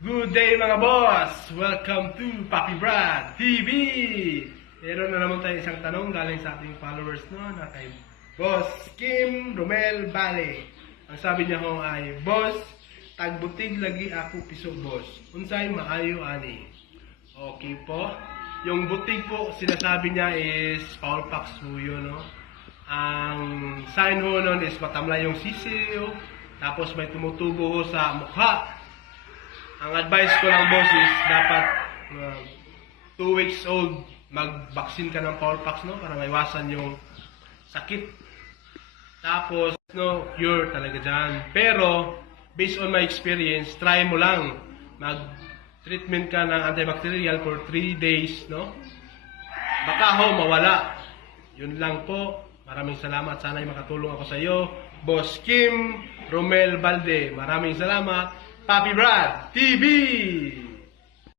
Good day mga boss! Welcome to Papi Brad TV! Meron na naman tayo isang tanong galing sa ating followers na kay Boss Kim Romel Bale. Ang sabi niya ho ay, Boss, tagbutig lagi ako piso boss. Unsay maayo ani? Okay po. Yung butig po, sinasabi niya is foul pax ho yun, no? Ang sign ho nun is matamlay yung sisiyo, tapos may tumutubo ho sa mukha. Ang advice ko lang boss is dapat 2 weeks old mag-vaccine ka ng Powerpax, no, para maiwasan yung sakit. Tapos no cure talaga dyan. Pero based on my experience, try mo lang mag-treatment ka ng antibacterial for 3 days, no. Baka ho mawala. Yun lang po. Maraming salamat. Sana'y makatulong ako sa iyo. Boss Kim Romel Balde. Maraming salamat. Papi Brad TV!